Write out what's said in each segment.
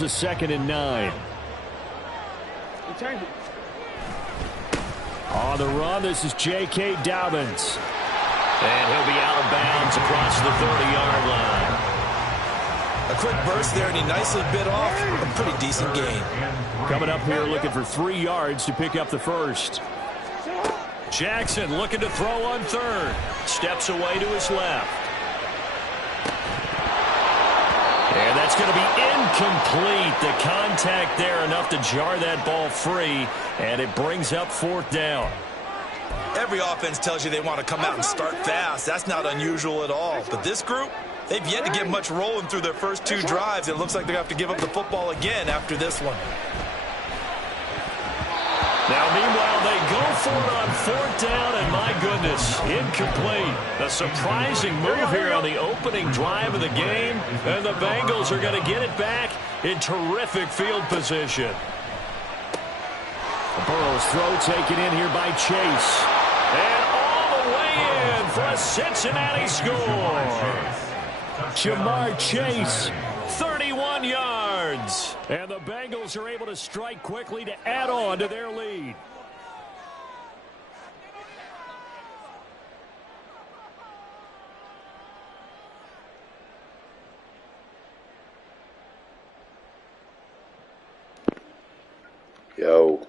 It's a 2nd and 9. On the run, this is J.K. Dobbins. And he'll be out of bounds across the 30-yard line. A quick burst there, and he nicely bit off a pretty decent gain. Coming up here looking for 3 yards to pick up the first. Jackson looking to throw on 3rd. Steps away to his left. And that's going to be incomplete. The contact there enough to jar that ball free, and it brings up 4th down. Every offense tells you they want to come out and start fast. That's not unusual at all. But this group, they've yet to get much rolling through their first 2 drives. It looks like they're going to have to give up the football again after this one. Now, meanwhile, they go for it on 4th down, and my goodness, incomplete. A surprising move here on the opening drive of the game, and the Bengals are going to get it back in terrific field position. Burrow's throw taken in here by Chase. And all the way in for a Cincinnati score. Jamar Chase. 31 yards. And the Bengals are able to strike quickly to add on to their lead. Yo.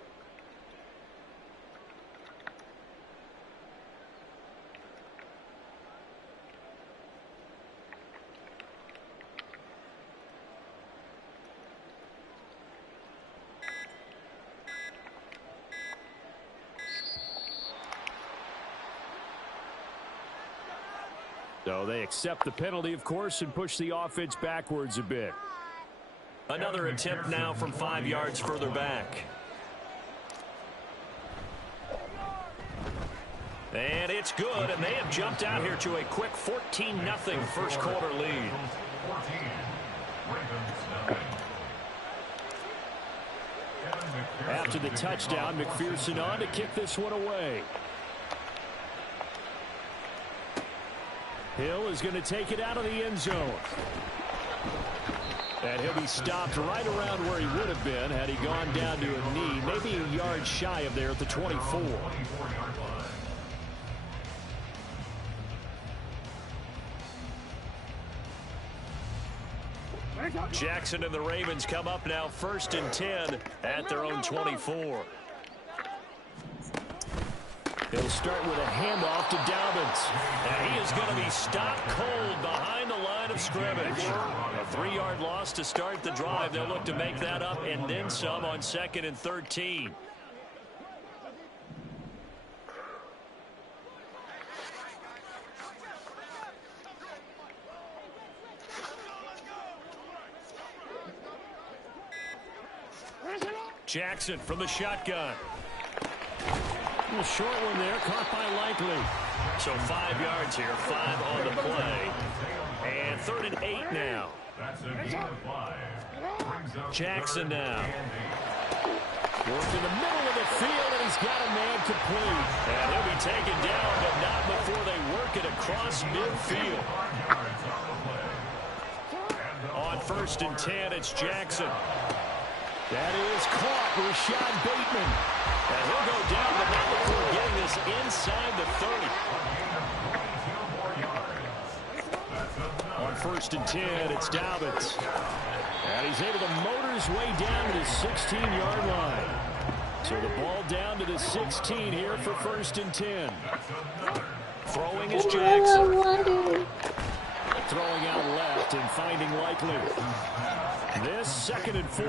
So they accept the penalty, of course, and push the offense backwards a bit. Another attempt now from 5 yards further back. And it's good, and they have jumped out here to a quick 14-0 first quarter lead. After the touchdown, McPherson on to kick this one away. Hill is going to take it out of the end zone. And he'll be stopped right around where he would have been had he gone down to a knee, maybe a yard shy of there at the 24. Jackson and the Ravens come up now 1st and 10 at their own 24. He'll start with a handoff to Dobbins. And he is going to be stopped cold behind the line of scrimmage. A 3-yard loss to start the drive. They'll look to make that up and then some on 2nd and 13. Jackson from the shotgun. A little short one there, caught by Likely. So 5 yards here, 5 on the play. And 3rd and 8 now. Jackson now. Worked in the middle of the field, and he's got a man complete. And he'll be taken down, but not before they work it across midfield. On 1st and 10, it's Jackson. That is caught, Rashad Bateman. And he'll go down, but not before getting this inside the 30. On 1st and 10, it's Dobbins. And he's able to motor his way down to the 16-yard line. So the ball down to the 16 here for 1st and 10. Throwing is Jackson. Throwing out left and finding Likely. This 2nd and 4.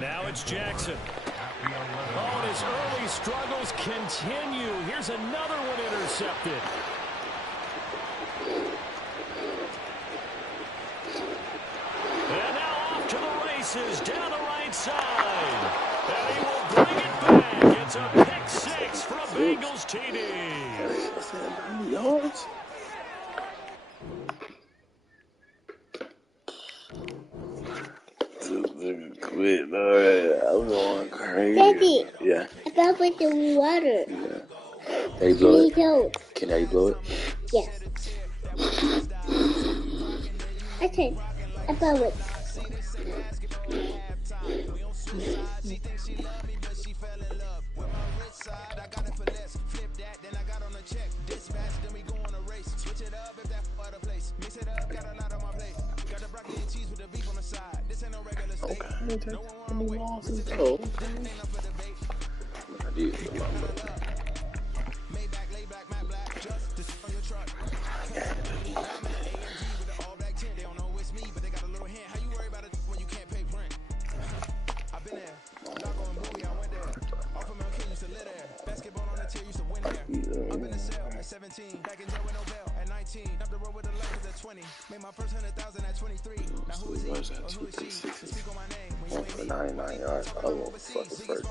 Now it's Jackson. Oh, and his early struggles continue. Here's another one intercepted. And now off to the races down the right side. And he will bring it back. It's a pick 6 from Bengals TD. Quit, man. I'm going crazy. Daddy. Yeah. I got with the water. Yeah. Can you blow it? Can I blow it? Yes. Okay, above it. Okay, take any losses though. I did the number. Made my first 100,000 at 23. Now who is he? Who is she? Speak on my name. One for 99 yards. I won't fuck the first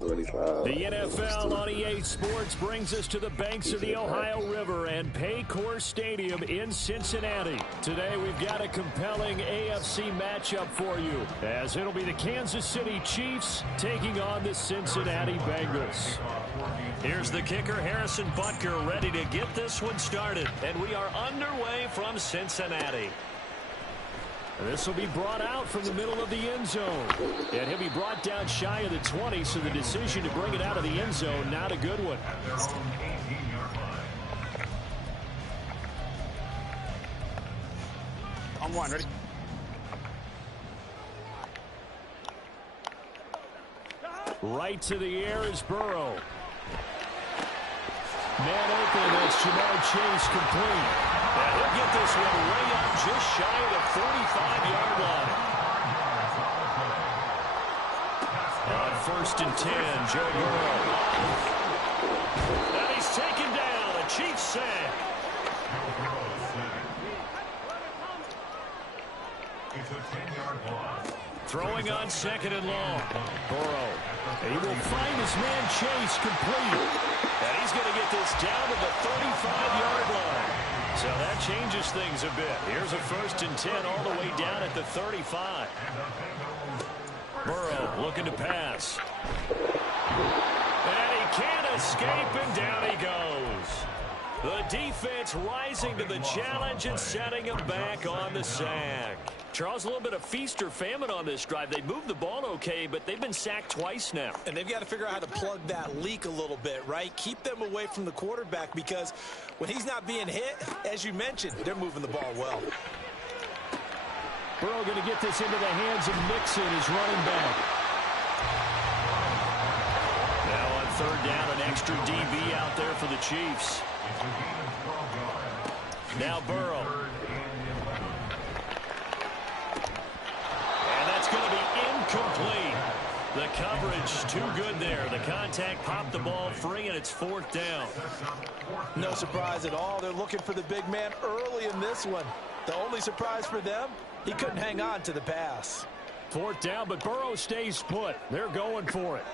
35. The NFL on EA Sports brings us to the banks of the Ohio River and Paycor Stadium in Cincinnati. Today we've got a compelling AFC matchup for you, as it'll be the Kansas City Chiefs taking on the Cincinnati Bengals. Here's the kicker, Harrison Butker, ready to get this one started. And we are underway from Cincinnati. This will be brought out from the middle of the end zone. And he'll be brought down shy of the 20, so the decision to bring it out of the end zone, not a good one. On one, ready? Right to the air is Burrow. Man open, that's Jamar Chase complete. And he'll get this one way up just shy of the 45-yard line. On 1st and 10, Joe Burrow. And he's taken down, a Chiefs sack. Throwing on 2nd and long. Burrow. He will find his man Chase complete. And he's going to get this down to the 35-yard line. So that changes things a bit. Here's a 1st and 10 all the way down at the 35. Burrow looking to pass. And he can't escape, and down he goes. The defense rising to the challenge and setting him back on the sack. Charles, a little bit of feast or famine on this drive. They moved the ball okay, but they've been sacked twice now. And they've got to figure out how to plug that leak a little bit, right? Keep them away from the quarterback, because when he's not being hit, as you mentioned, they're moving the ball well. Burrow going to get this into the hands of Mixon, his running back. Now on 3rd down, an extra DB out there for the Chiefs. Now Burrow. And that's going to be incomplete. The coverage too good there. The contact popped the ball free, and it's 4th down. No surprise at all. They're looking for the big man early in this one. The only surprise for them, he couldn't hang on to the pass. 4th down, but Burrow stays put. They're going for it.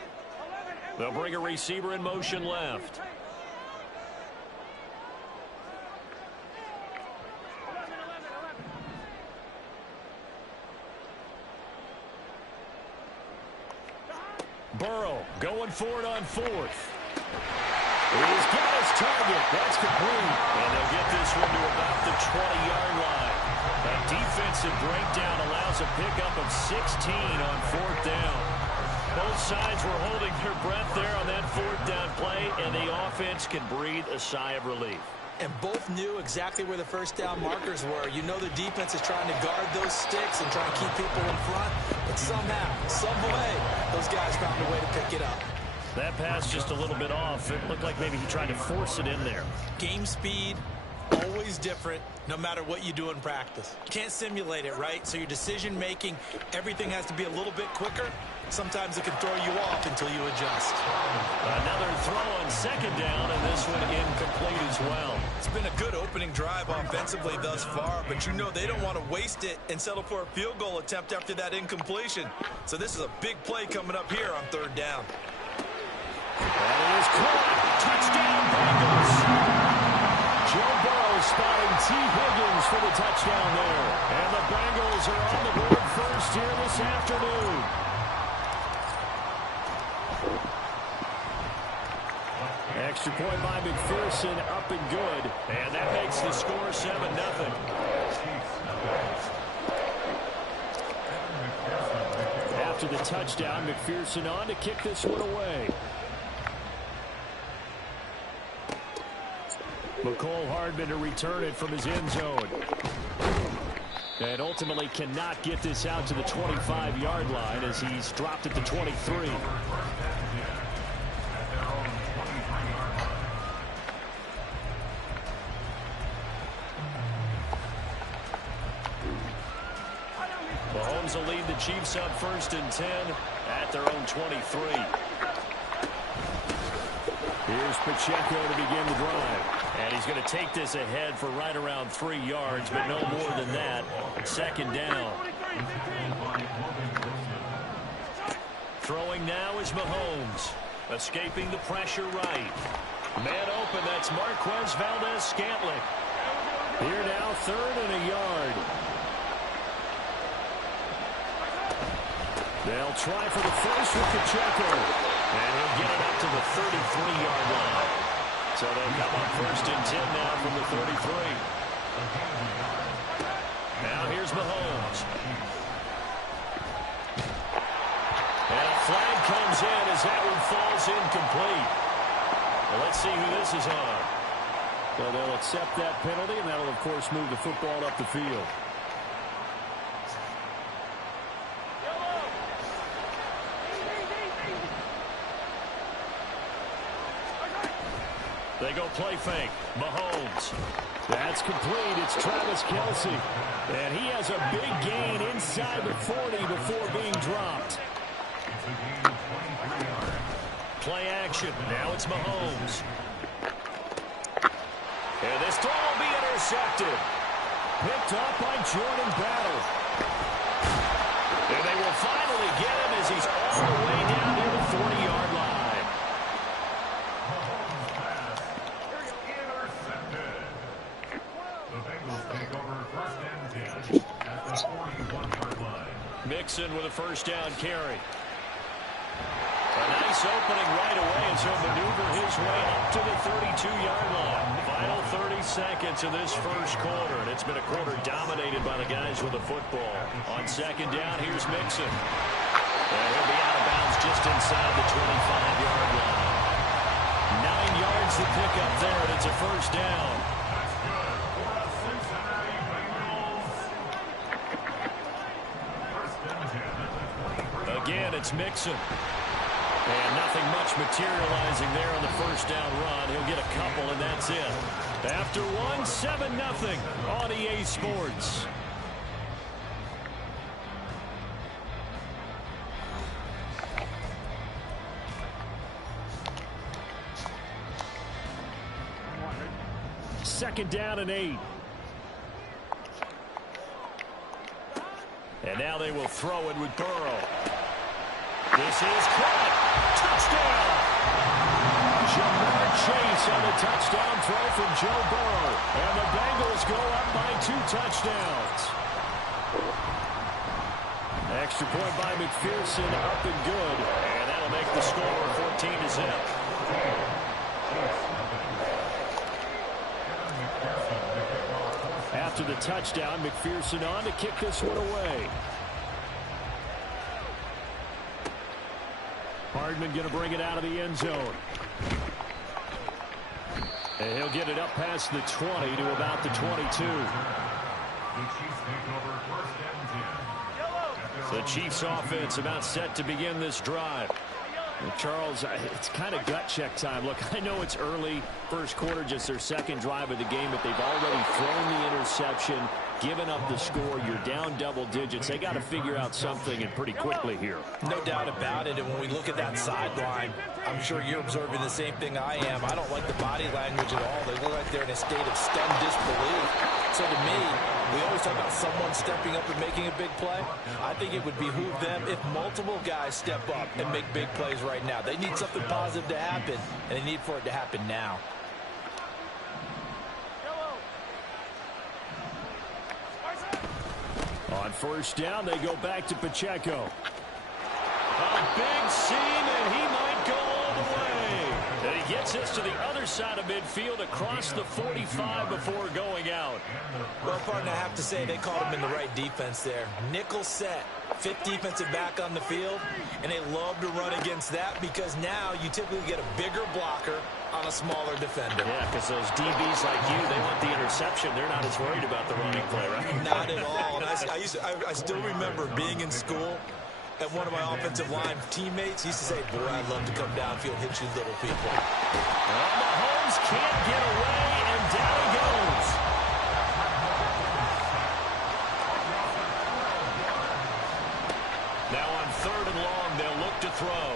They'll bring a receiver in motion left. Burrow going for it on 4th. He's got his target. That's complete. And they'll get this one to about the 20-yard line. A defensive breakdown allows a pickup of 16 on 4th down. Both sides were holding their breath there on that 4th down play, and the offense can breathe a sigh of relief. And both knew exactly where the 1st down markers were. You know the defense is trying to guard those sticks and trying to keep people in front. But somehow, some way, those guys found a way to pick it up. That pass just a little bit off. It looked like maybe he tried to force it in there. Game speed, always different, no matter what you do in practice. You can't simulate it, right? So your decision-making, everything has to be a little bit quicker. Sometimes it can throw you off until you adjust. Another throw on 2nd down, and this one incomplete as well. It's been a good opening drive offensively thus far, but you know they don't want to waste it and settle for a field goal attempt after that incompletion. So this is a big play coming up here on 3rd down. That is caught. Touchdown, Bengals. Joe Burrow spotting T. Higgins for the touchdown there. And the Bengals are on the board first here this afternoon. Extra point by McPherson, up and good. And that makes the score 7-0. After the touchdown, McPherson on to kick this one away. McCole Hardman to return it from his end zone. And ultimately cannot get this out to the 25-yard line as he's dropped at the 23. Mahomes will lead the Chiefs up 1st and 10 at their own 23. Here's Pacheco to begin the drive. And he's going to take this ahead for right around 3 yards, but no more than that. 2nd down. Throwing now is Mahomes. Escaping the pressure right. Man open, that's Marquez Valdez-Scantling. Here now, 3rd and a yard. They'll try for the first with Pacheco. And he'll get it up to the 33-yard line. So they'll come up 1st and 10 now from the 33. Now here's Mahomes. And a flag comes in as that one falls incomplete. Well, let's see who this is on. So they'll accept that penalty, and that'll, of course, move the football up the field. They go play fake. Mahomes. That's complete. It's Travis Kelce. And he has a big gain inside the 40 before being dropped. Play action. Now it's Mahomes. And this throw will be intercepted. Picked up by Jordan Battle. And they will finally get him as he's all the way down near the 40-yard line. Mixon with a 1st down carry. A nice opening right away as he'll maneuver his way up to the 32-yard line. Final 30 seconds of this 1st quarter, and it's been a quarter dominated by the guys with the football. On 2nd down, here's Mixon. And he'll be out of bounds just inside the 25-yard line. 9 yards to pick up there, and it's a 1st down. Again, it's Mixon. And nothing much materializing there on the 1st down run. He'll get a couple, and that's it. After one, 7-0 on EA Sports. Second down and 8. And now they will throw it with Burrow. This is caught. Touchdown. Jamar Chase on the touchdown throw from Joe Burrow. And the Bengals go up by 2 touchdowns. Extra point by McPherson, up and good. And that'll make the score 14-0. After the touchdown, McPherson on to kick this one away. Hardman going to bring it out of the end zone. And he'll get it up past the 20 to about the 22. The Chiefs offense about set to begin this drive. And Charles, it's kind of gut check time. Look, I know it's early, 1st quarter, just their 2nd drive of the game, but they've already thrown the interception, given up the score. You're down double digits. They got to figure out something, and pretty quickly here. No doubt about it. And when we look at that sideline, I'm sure you're observing the same thing I am. I don't like the body language at all. They look like they're in a state of stunned disbelief. So to me, we always talk about someone stepping up and making a big play. I think it would behoove them if multiple guys step up and make big plays right now. They need something positive to happen, and they need for it to happen now. On 1st down, they go back to Pacheco. A big seam, and he might go all the way. And he gets us to the other side of midfield across the 45 before going out. Well, partner, I have to say they called him in the right defense there. Nickel set, fifth defensive back on the field, and they love to run against that because now you typically get a bigger blocker on a smaller defender. Yeah, because those DBs like you, they want the interception. They're not as worried about the running play, right? Not at all. And I still remember being in school, and one of my offensive line teammates used to say, boy, I'd love to come downfield and hit you little people. Well, Mahomes can't get away, and down he goes. Now on 3rd and long, they'll look to throw.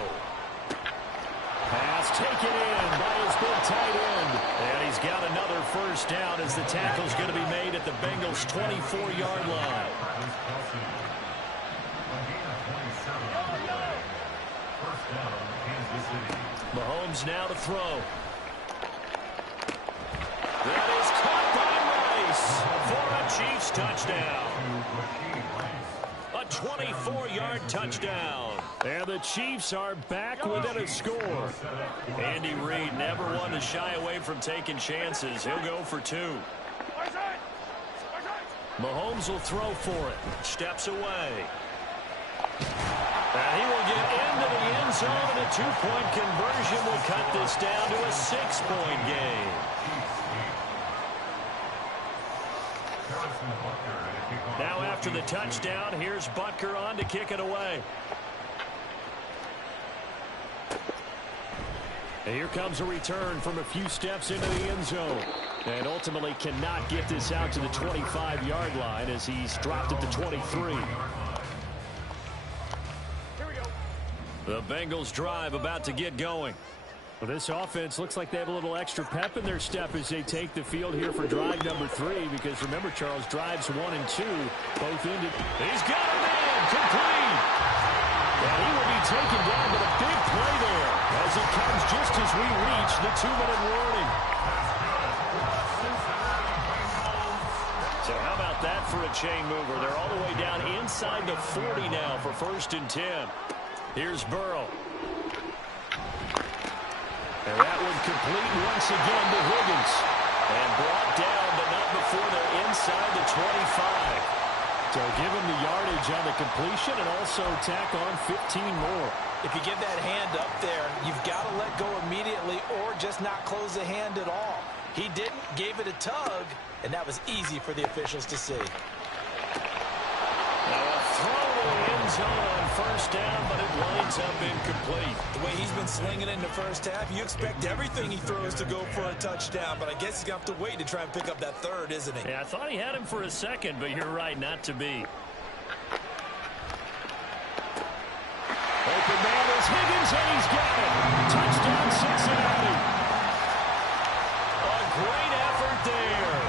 Pass taken in by his big tight end. And he's got another first down as the tackle's going to be made at the Bengals' 24-yard line. Mahomes now to throw. That is caught by Rice for a Chiefs touchdown. A 24-yard touchdown. And the Chiefs are back within a score. Andy Reid never one to shy away from taking chances. He'll go for 2. Mahomes will throw for it. Steps away. And he will get into the end zone, and a 2-point conversion will cut this down to a 6-point game. Now after the touchdown, here's Butker on to kick it away. And here comes a return from a few steps into the end zone. And ultimately cannot get this out to the 25-yard line as he's dropped at the 23. The Bengals drive about to get going. Well, this offense looks like they have a little extra pep in their step as they take the field here for drive number 3. Because remember, Charles, drives 1 and 2 both ended. He's got a man complete. And he will be taken down, but a big play there as it comes just as we reach the 2-minute warning. So how about that for a chain mover? They're all the way down inside the 40 now for 1st and 10. Here's Burrow. And that one complete once again to Higgins. And brought down, but not before they're inside the 25. So give him the yardage on the completion and also tack on 15 more. If you give that hand up there, you've got to let go immediately or just not close the hand at all. He didn't, gave it a tug, and that was easy for the officials to see. Now a throw in the end zone on 1st down, but it winds up incomplete. The way he's been slinging in the first half, you expect everything he throws to go for a touchdown, but I guess he's going to have to wait to try and pick up that 3rd, isn't he? Yeah, I thought he had him for a second, but you're right, not to be. Open man is Higgins, and he's got it. Touchdown, Cincinnati. A great effort there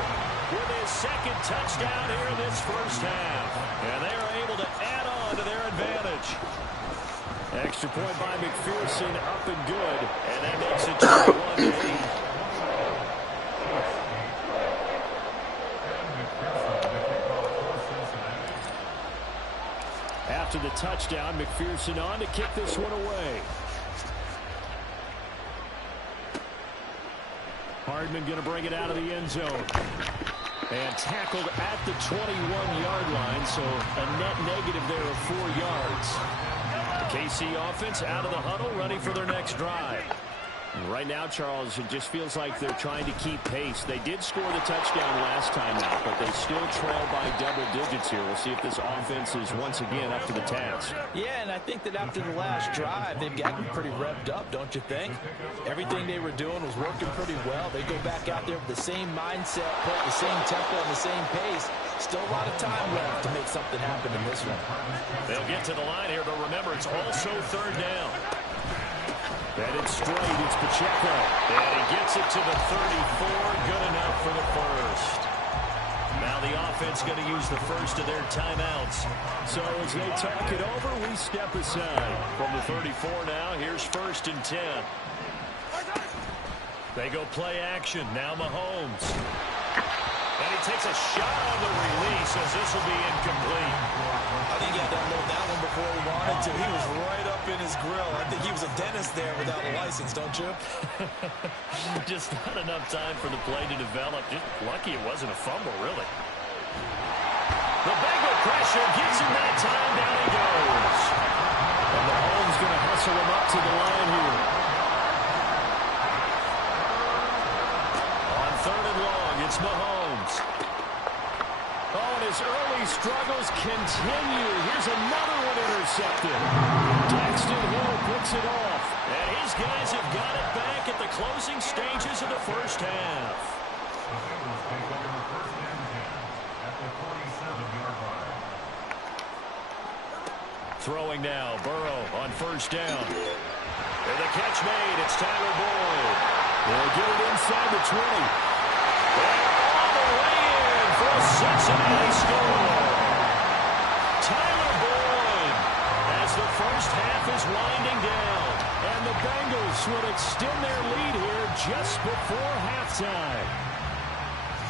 with his 2nd touchdown here in this first half. And they are able to add on to their advantage. Extra point by McPherson, up and good. And that makes it 21-8. After the touchdown, McPherson on to kick this one away. Hardman going to bring it out of the end zone. And tackled at the 21-yard line, so a net negative there of 4 yards. The KC offense out of the huddle, ready for their next drive. And right now, Charles, it just feels like they're trying to keep pace. They did score the touchdown last time out, but they still trail by double digits here. We'll see if this offense is once again up to the task. Yeah, and I think that after the last drive, they've gotten pretty revved up, don't you think? Everything they were doing was working pretty well. They go back out there with the same mindset, put the same tempo and the same pace. Still a lot of time left to make something happen in this one. They'll get to the line here, but remember, it's also 3rd down. And it's straight, it's Pacheco. And he gets it to the 34, good enough for the 1st. Now the offense going to use the 1st of their timeouts. So as they talk it over, we step aside. From the 34 now, here's 1st and 10. They go play action, now Mahomes. And he takes a shot on the release as this will be incomplete. I think he had to unload that one before he wanted to. He was right up in his grill. I think he was a dentist there without a license, don't you? Just not enough time for the play to develop. Just lucky it wasn't a fumble, really. The Bengal pressure gives him that time. Down he goes. And Mahomes going to hustle him up to the line here. On 3rd and long, it's Mahomes. Oh, and his early struggles continue. Here's another one intercepted. Daxton Hill picks it off. And his guys have got it back at the closing stages of the first half. Throwing now, Burrow on 1st down. And the catch made, it's Tyler Boyd. They'll get it inside the 20. And all the way in for a Cincinnati score. Tyler Boyd as the first half is winding down. And the Bengals would extend their lead here just before halftime.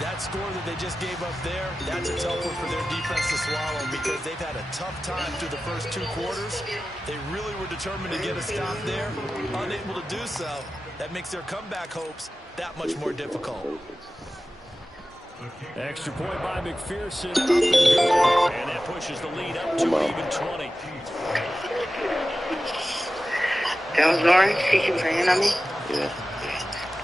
That score that they just gave up there, that's a tough one for their defense to swallow because they've had a tough time through the first 2 quarters. They really were determined to get a stop there. Unable to do so, that makes their comeback hopes that much more difficult. Extra point by McPherson. Up and good. And that pushes the lead up to an even 20. That was Lauren speaking for him, I mean? Yeah.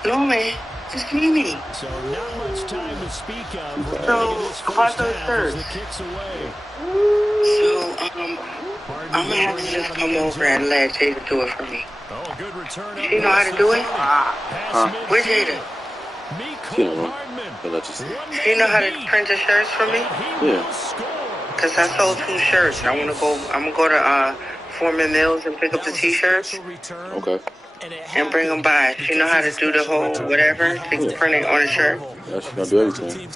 Lauren, just give me. So not much time to speak of. So, about those thirds. The kicks away. So, I'm going to have to just come over and let Jada do it for me. Oh, good return. She know how to do it? Where's Jada? She don't know. But let's just She know how to print the shirts for me? yeah. Because I sold 2 shirts. I'm going to go to Foreman Mills and pick up the T-shirts Okay. and bring them by. She know how to do the whole whatever to print it on a shirt. Yeah, she's gonna do everything.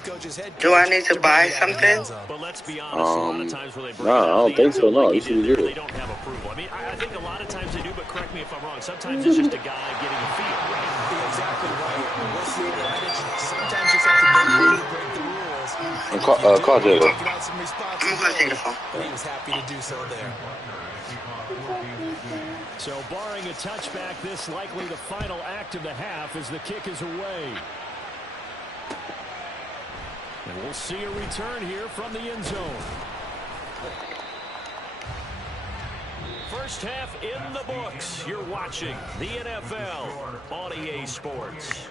Do I need to buy something? But let's be honest, a lot of times when they bring Nah, I don't think so. No, like you should do they it. don't have approval. I mean, I think a lot of times they do, but correct me if I'm wrong. Sometimes it's just a guy getting a feel, right? Exactly right. We'll see that. Sometimes you just have to break the rules. Call Jada. I'm going to take the phone. But he was happy to do so there. So barring a touchback, this likely the final act of the half as the kick is away. And we'll see a return here from the end zone. First half in the books. You're watching the NFL on EA Sports.